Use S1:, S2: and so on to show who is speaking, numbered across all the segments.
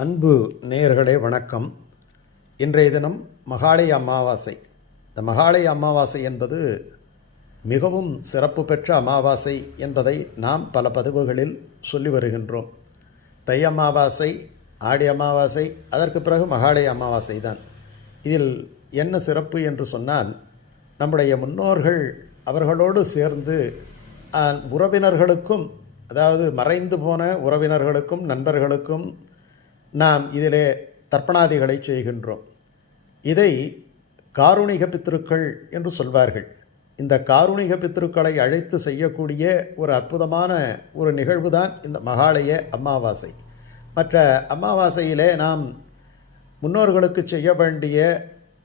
S1: அன்பு நேயர்களே வணக்கம். இன்றைய தினம் மகாலய அமாவாசை. இந்த மகாலய அமாவாசை என்பது மிகவும் சிறப்பு பெற்ற அமாவாசை என்பதை நாம் பல பதிவுகளில் சொல்லி வருகின்றோம். தை அமாவாசை ஆடி அமாவாசை அதற்கு பிறகு மகாலய அமாவாசை தான். இதில் என்ன சிறப்பு என்று சொன்னால் நம்முடைய முன்னோர்கள் அவர்களோடு சேர்ந்து உறவினர்களுக்கும் அதாவது மறைந்து போன உறவினர்களுக்கும் நண்பர்களுக்கும் நாம் இதிலே தர்ப்பணாதிகளை செய்கின்றோம். இதை காருணிக பித்திருக்கள் என்று சொல்வார்கள். இந்த காருணிக பித்திருக்களை அழைத்து செய்யக்கூடிய ஒரு அற்புதமான ஒரு நிகழ்வு தான் இந்த மகாலய அமாவாசை. மற்ற அமாவாசையிலே நாம் முன்னோர்களுக்கு செய்ய வேண்டிய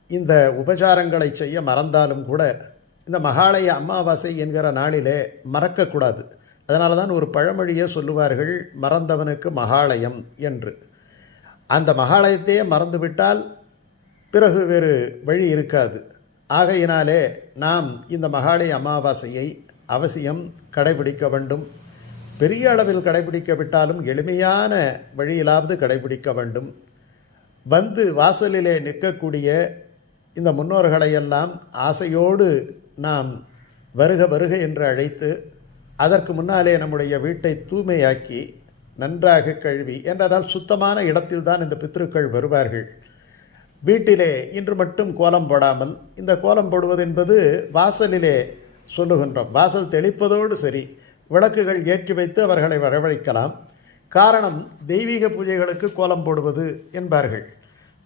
S1: இந்த உபச்சாரங்களை செய்ய மறந்தாலும் கூட இந்த மகாலய அமாவாசை என்கிற நாளிலே மறக்கக்கூடாது. அதனால தான் ஒரு பழமொழியே சொல்லுவார்கள் மறந்தவனுக்கு மகாலயம் என்று. அந்த மகாலயத்தையே மறந்துவிட்டால் பிறகு வேறு வழி இருக்காது. ஆகையினாலே நாம் இந்த மகாலய அமாவாசையை அவசியம் கடைபிடிக்க வேண்டும். பெரிய அளவில் கடைபிடிக்கவிட்டாலும் எளிமையான வழியிலாவது கடைபிடிக்க வேண்டும். வந்து வாசலிலே நிற்கக்கூடிய இந்த முன்னோர்களையெல்லாம் ஆசையோடு நாம் வருக வருக என்று அழைத்து அதற்கு முன்னாலே நம்முடைய வீட்டை தூய்மையாக்கி நன்றாக கழுவி. என்றால் சுத்தமான இடத்தில்தான் இந்த பித்ருக்கள் வருவார்கள். வீட்டிலே இன்று மட்டும் கோலம் போடாமல் இந்த கோலம் போடுவது என்பது வாசலிலே சொல்லுகின்றோம். வாசல் தெளிப்பதோடு சரி விளக்குகள் ஏற்றி வைத்து அவர்களை வரவழைக்கலாம். காரணம் தெய்வீக பூஜைகளுக்கு கோலம் போடுவது என்பார்கள்.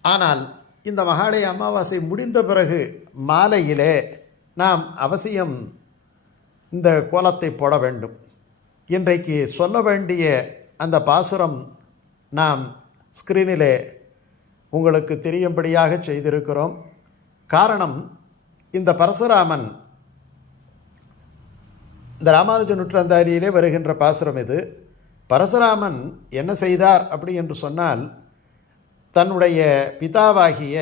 S1: ஆனால் இந்த மகாலய அமாவாசை முடிந்த பிறகு மாலையிலே நாம் அவசியம் இந்த கோலத்தை போட வேண்டும். இன்றைக்கு சொல்ல வேண்டிய அந்த பாசுரம் நாம் ஸ்க்ரீனிலே உங்களுக்கு தெரியும்படியாக செய்திருக்கிறோம். காரணம் இந்த பரசுராமன் இந்த ராமானுஜ நூற்றாந்தாரியிலே வருகின்ற பாசுரம் இது. பரசுராமன் என்ன செய்தார் அப்படி என்று சொன்னால் தன்னுடைய பிதாவாகிய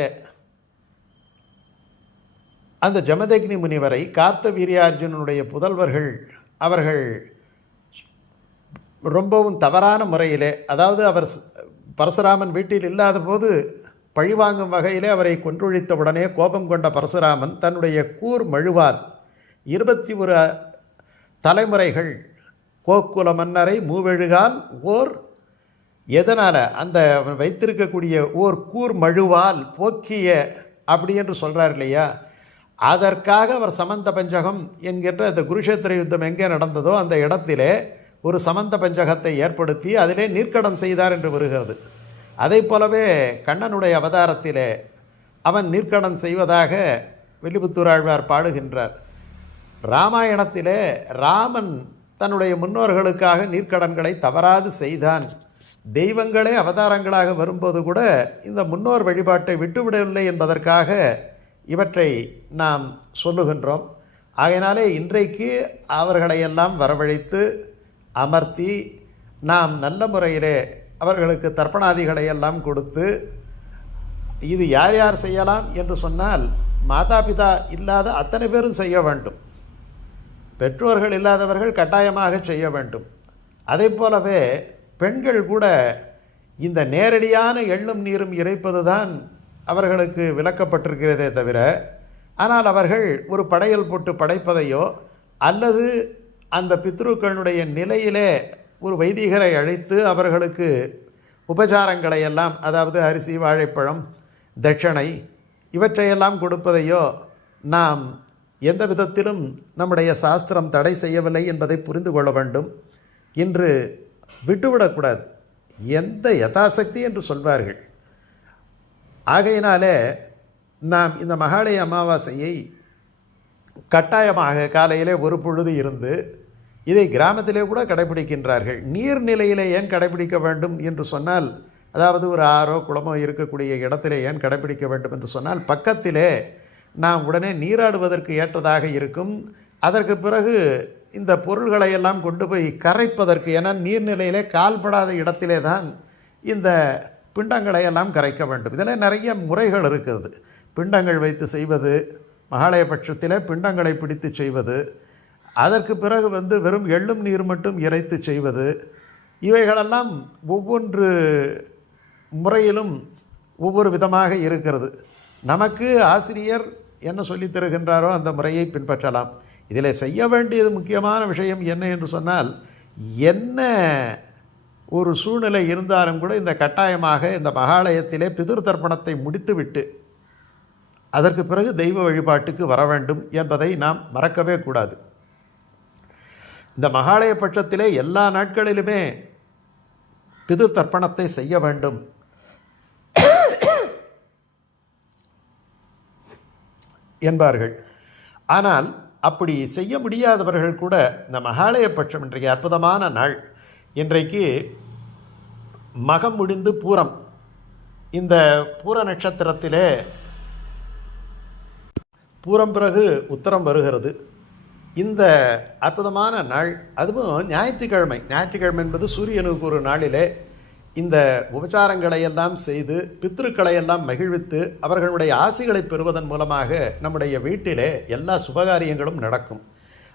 S1: அந்த ஜமதக்னி முனிவரை கார்த்த வீரியார்ஜுனனுடைய புதல்வர்கள் அவர்கள் ரொம்பவும் தவறான முறையிலே அதாவது அவர் ஸ்- பரசுராமன் வீட்டில் இல்லாத போது பழிவாங்கும் வகையிலே அவரை கொன்றொழித்த உடனே கோபம் கொண்ட பரசுராமன் தன்னுடைய கூர் மழுவால் இருபத்தி ஒரு தலைமுறைகள் கோக்குல மன்னரை மூவெழுகால் ஓர் எதனால்? அந்த வைத்திருக்கக்கூடிய ஓர் கூர் மழுவால் போக்கிய அப்படி என்று சொல்கிறார் இல்லையா? அதற்காக அவர் சமந்த பஞ்சகம் என்கின்ற அந்த குருஷேத்திர யுத்தம் எங்கே நடந்ததோ அந்த இடத்திலே ஒரு சமந்த பஞ்சகத்தை ஏற்படுத்தி அதிலே நீர்க்கடம் செய்தார் என்று வருகிறது. அதைப் போலவே கண்ணனுடைய அவதாரத்திலே அவன் நீர்க்கடன் செய்வதாக வெளிபுத்தூராழ்வார் பாடுகின்றார். ராமாயணத்திலே ராமன் தன்னுடைய முன்னோர்களுக்காக நீர்க்கடன்களை தவறாது செய்தான். தெய்வங்களே அவதாரங்களாக வரும்போது கூட இந்த முன்னோர் வழிபாட்டை விட்டுவிடவில்லை என்பதற்காக இவற்றை நாம் சொல்லுகின்றோம். ஆகையினாலே இன்றைக்கு அவர்களையெல்லாம் வரவழைத்து அமர்த்தி நாம் நல்ல முறையிலே அவர்களுக்கு தர்ப்பணாதிகளை எல்லாம் கொடுத்து இது யார் யார் செய்யலாம் என்று சொன்னால் மாதா பிதா இல்லாத அத்தனை பேரும் செய்ய வேண்டும். பெற்றோர்கள் இல்லாதவர்கள் கட்டாயமாக செய்ய வேண்டும். அதே போலவே பெண்கள் கூட இந்த நேரடியான எள்ளும் நீரும் இறைப்பது தான் அவர்களுக்கு விளக்கப்பட்டிருக்கிறதே தவிர ஆனால் அவர்கள் ஒரு படையல் போட்டு படைப்பதையோ அல்லது அந்த பித்ருக்களுடைய நிலையிலே ஒரு வைதிகரை அழைத்து அவர்களுக்கு உபச்சாரங்களை எல்லாம் அதாவது அரிசி வாழைப்பழம் தட்சணை இவற்றையெல்லாம் கொடுப்பதையோ நாம் எந்த விதத்திலும் நம்முடைய சாஸ்திரம் தடை செய்யவில்லை என்பதை புரிந்து கொள்ள வேண்டும். இன்று விட்டுவிடக்கூடாது. எந்த யதாசக்தி என்று சொல்வார்கள். ஆகையினாலே நாம் இந்த மகாலய அமாவாசையை கட்டாயமாக காலையிலே ஒரு பொழுது இருந்து இதை கிராமத்திலே கூட கடைபிடிக்கின்றார்கள். நீர்நிலையிலே ஏன் கடைபிடிக்க வேண்டும் என்று சொன்னால் அதாவது ஒரு ஆறோ குளமோ இருக்கக்கூடிய இடத்திலே ஏன் கடைபிடிக்க வேண்டும் என்று சொன்னால் பக்கத்திலே நாம் உடனே நீராடுவதற்கு ஏற்றதாக இருக்கும். அதற்கு பிறகு இந்த பொருள்களை எல்லாம் கொண்டு போய் கரைப்பதற்கு ஏன்னா நீர்நிலையிலே கால்படாத இடத்திலே தான் இந்த பிண்டங்களை எல்லாம் கரைக்க வேண்டும். இதில் நிறைய முறைகள் இருக்கிறது. பிண்டங்கள் வைத்து செய்வது மகாலய பட்சத்தில் பிண்டங்களை பிடித்து செய்வது அதற்கு பிறகு வந்து வெறும் எள்ளும் நீர் மட்டும் இறைத்து செய்வது இவைகளெல்லாம் ஒவ்வொன்று முறையிலும் ஒவ்வொரு விதமாக இருக்கிறது. நமக்கு ஆசிரியர் என்ன சொல்லித் தருகின்றாரோ அந்த முறையை பின்பற்றலாம். இதில் செய்ய வேண்டியது முக்கியமான விஷயம் என்ன என்று சொன்னால் என்ன ஒரு சூழ்நிலை இருந்தாலும் கூட இந்த கட்டாயமாக இந்த மகாலயத்திலே பிதிர் தர்ப்பணத்தை முடித்துவிட்டு அதற்கு பிறகு தெய்வ வழிபாட்டுக்கு வர வேண்டும் என்பதை நாம் மறக்கவே கூடாது. இந்த மகாலய பட்சத்திலே எல்லா நாட்களிலுமே பிது தர்ப்பணத்தை செய்ய வேண்டும். என்பார்கள். ஆனால் அப்படி செய்ய முடியாதவர்கள் கூட இந்த மகாலய பட்சம் இன்றைக்கு அற்புதமான நாள். இன்றைக்கு மகம் முடிந்து பூரம். இந்த பூர நட்சத்திரத்திலே பூரம் பிறகு உத்தரம் வருகிறது. இந்த அற்புதமான நாள் அதுவும் ஞாயிற்றுக்கிழமை. ஞாயிற்றுக்கிழமை என்பது சூரியனுக்கு ஒரு நாளிலே இந்த உபச்சாரங்களை எல்லாம் செய்து பித்ருக்களை எல்லாம் மகிழ்வித்து அவர்களுடைய ஆசைகளை பெறுவதன் மூலமாக நம்முடைய வீட்டிலே எல்லா சுபகாரியங்களும் நடக்கும்.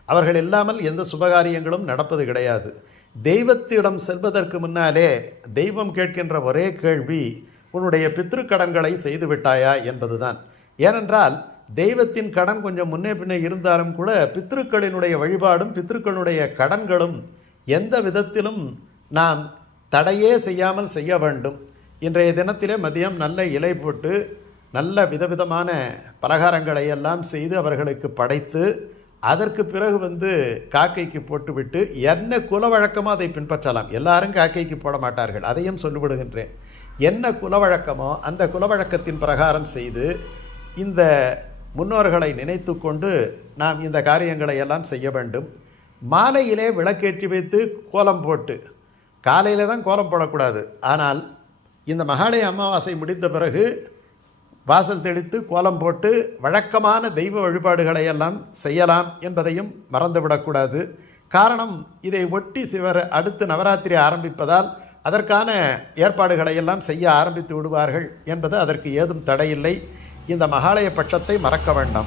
S1: அவர்கள் இல்லாமல் எந்த சுபகாரியங்களும் நடப்பது கிடையாது. தெய்வத்திடம் செல்வதற்கு முன்னாலே தெய்வம் கேட்கின்ற ஒரே கேள்வி உன்னுடைய பித்ருக்கடன்களை செய்து விட்டாயா என்பதுதான். ஏனென்றால் தெய்வத்தின் கடன் கொஞ்சம் முன்னே பின்னே இருந்தாலும் கூட பித்ருக்களினுடைய வழிபாடும் பித்ருக்களுடைய கடன்களும் எந்த விதத்திலும் நாம் தடையே செய்யாமல் செய்ய வேண்டும். இன்றைய தினத்திலே மதியம் நல்ல இலை போட்டு நல்ல விதவிதமான பலகாரங்களை எல்லாம் செய்து அவர்களுக்கு படைத்து அதற்கு பிறகு வந்து காக்கைக்கு போட்டுவிட்டு என்ன குல வழக்கமோ அதை பின்பற்றலாம். எல்லாரும் காக்கைக்கு போட மாட்டார்கள். அதையும் சொல்லிவிடுகின்றேன். என்ன குலவழக்கமோ அந்த குலவழக்கத்தின் பிரகாரம் செய்து இந்த முன்னோர்களை நினைத்து கொண்டு நாம் இந்த காரியங்களை எல்லாம் செய்ய வேண்டும். மாலையிலே விளக்கேற்றி வைத்து கோலம் போட்டு காலையில் தான் கோலம் போடக்கூடாது. ஆனால் இந்த மகாலய அமாவாசை முடிந்த பிறகு வாசல் தெளித்து கோலம் போட்டு வழக்கமான தெய்வ வழிபாடுகளை எல்லாம் செய்யலாம் என்பதையும் மறந்துவிடக்கூடாது. காரணம் இதை ஒட்டி சிவர் அடுத்து நவராத்திரி ஆரம்பிப்பதால் அதற்கான ஏற்பாடுகளை எல்லாம் செய்ய ஆரம்பித்து விடுவார்கள் என்பது அதற்கு ஏதும் தடையில்லை. இந்த மகாலய பட்சத்தை மறக்க வேண்டாம்.